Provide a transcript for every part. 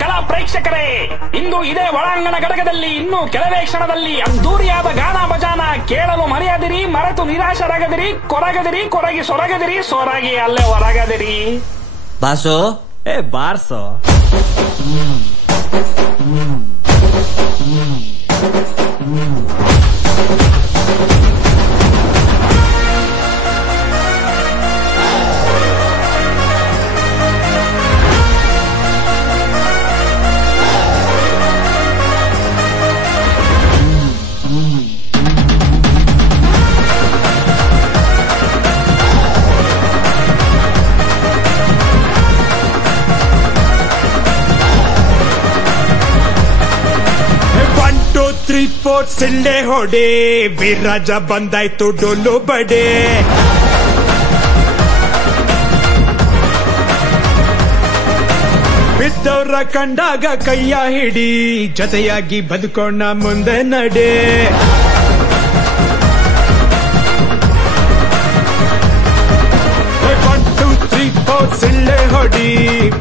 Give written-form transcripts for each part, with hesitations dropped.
ಕಲಾ ಪ್ರೇಕ್ಷಕರೇ, ಇಂದು ಇದೇ ಒಳಾಂಗಣ ಘಟಕದಲ್ಲಿ ಇನ್ನೂ ಕೆಲವೇ ಕ್ಷಣದಲ್ಲಿ ಅದ್ದೂರಿಯಾದ ಗಾನ ಭಜಾನ ಕೇಳಲು ಮರೆಯದಿರಿ, ಮರೆತು ನಿರಾಶರಾಗದಿರಿ, ಕೊರಗದಿರಿ, ಕೊರಗಿ ಸೊರಗದಿರಿ, ಸೊರಗಿ ಅಲ್ಲೇ ಹೊರಗದಿರಿ. ಬಾಸೋ ಬಾರ್ಸೋ. ತ್ರಿಪೋರ್ಟ್ ಸಿಳ್ಳೆ ಹೊಡೆ, ವೀರರಾಜ ಬಂದಾಯ್ತು ಡೊಲ್ಲು ಬಡೆ. ಬಿದ್ದವ್ರ ಕಂಡಾಗ ಕೈಯ ಹಿಡಿ, ಜೊತೆಯಾಗಿ ಬದುಕೋಣ ಮುಂದೆ ನಡೆ. 1 2 3 4 ಸಿಳ್ಳೆ ಹೊಡಿ,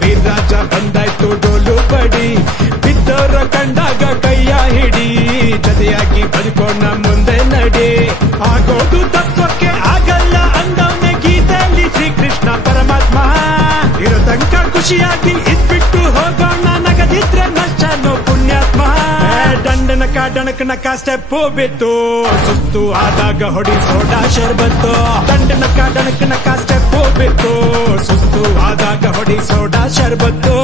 ವೀರರಾಜ ಬಂದಾಯ್ತು ಡೊಲ್ಲು ಬಡಿ. ಬಿದ್ದವ್ರ ಕಂಡಾಗ ಕೈಯ ಹಿಡಿ, ಜೊತೆಯಾಗಿ ಬದುಕೋಣ ಮುಂದೆ ನಡೆ. ಆಗೋದು ತತ್ವಕ್ಕೆ ಆಗಲ್ಲ ಅಂದವನೇ ಗೀತೆಯಲ್ಲಿ ಶ್ರೀಕೃಷ್ಣ ಪರಮಾತ್ಮ. ಇರೋ ತನಕ ಖುಷಿಯಾಗಿ ಇದ್ಬಿಟ್ಟು ಹೋಗೋಣ, ನಗದಿದ್ರೆ ನಷ್ಟನೋ ಪುಣ್ಯಾತ್ಮ. ದಂಡನಕ ಡಣಕನಕ ಸ್ಟೆಪ್ ಬಿತ್ತು, ಸುಸ್ತು ಆದಾಗ ಹೊಡಿ ಸೋಡಾ ಶರ್ಬತ್ತು. ದಂಡನಕ ಡಣಕನಕ ಸ್ಟೆಪ್ ಬಿತ್ತು, ಸುಸ್ತು ಆದಾಗ ಹೊಡಿ ಸೋಡಾ ಶರ್ಬತ್ತು.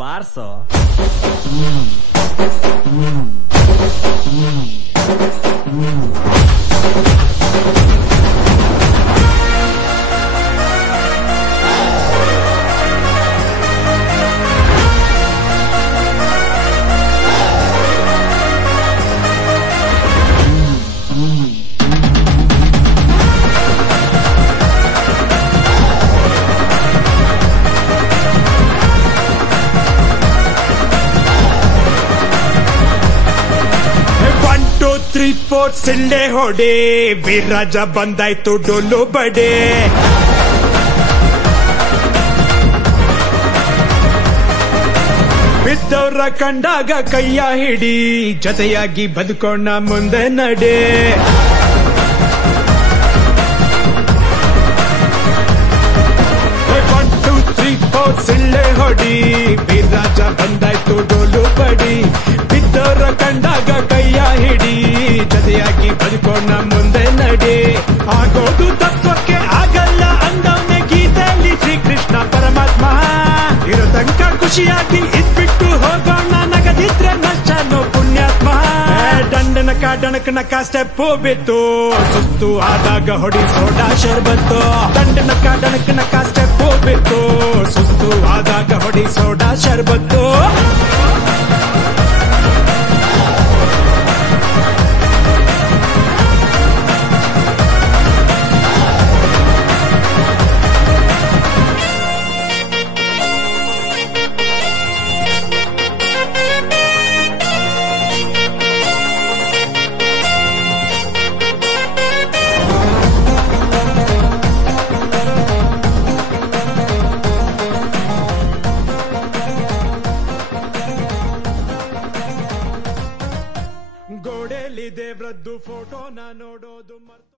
ಬಾರ್ಸೋ. ತ್ರಿಪೋರ್ಟ್ ಸಿಳ್ಳೆ ಹೊಡೆ, ವೀರರಾಜ ಬಂದಾಯ್ತು ಡೊಲ್ಲು ಬಡೆ. ಬಿದ್ದವ್ರ ಕಂಡಾಗ ಕೈಯ ಹಿಡಿ, ಜೊತೆಯಾಗಿ ಬದುಕೋಣ ಮುಂದೆ ನಡೆ. 1 2 3 4 ಸಿಳ್ಳೆ ಹೊಡಿ, ವೀರರಾಜ ಬಂದಾಯ್ತು ಡೊಲ್ಲು ಬಡಿ. ಬಿದ್ದವ್ರ ಕಂಡಾಗ ಕೈಯ ಹಿಡಿ, ಜೊತೆಯಾಗಿ ಬದುಕೋಣ ಮುಂದೆ ನಡೆ. ಆಗೋದು ತತ್ವಕ್ಕೆ ಆಗಲ್ಲ ಅಂದವನೇ ಗೀತೆಯಲ್ಲಿ ಶ್ರೀಕೃಷ್ಣ ಪರಮಾತ್ಮ. ಇರೋ ತನಕ ಖುಷಿಯಾಗಿ ಇದ್ಬಿಟ್ಟು ಹೋಗೋಣ, ನಗದಿದ್ರೆ ನಷ್ಟನೋ ಪುಣ್ಯಾತ್ಮ. ದಂಡನಕ ಡಣಕನಕ ಸ್ಟೆಪ್ ಬಿತ್ತು, ಸುಸ್ತು ಆದಾಗ ಹೊಡಿ ಸೋಡಾ ಶರ್ಬತ್ತು. ದಂಡನಕ ಡಣಕನಕ ಸ್ಟೆಪ್ ಬಿತ್ತು, ಸುಸ್ತು ಆದಾಗ ಹೊಡಿ ಸೋಡಾ ಶರ್ಬತ್ತು. ಗೋಡೆಯಲ್ಲಿ ದೇವ್ರದ್ದು ಫೋಟೋನ ನೋಡೋದು ಮರ್ತು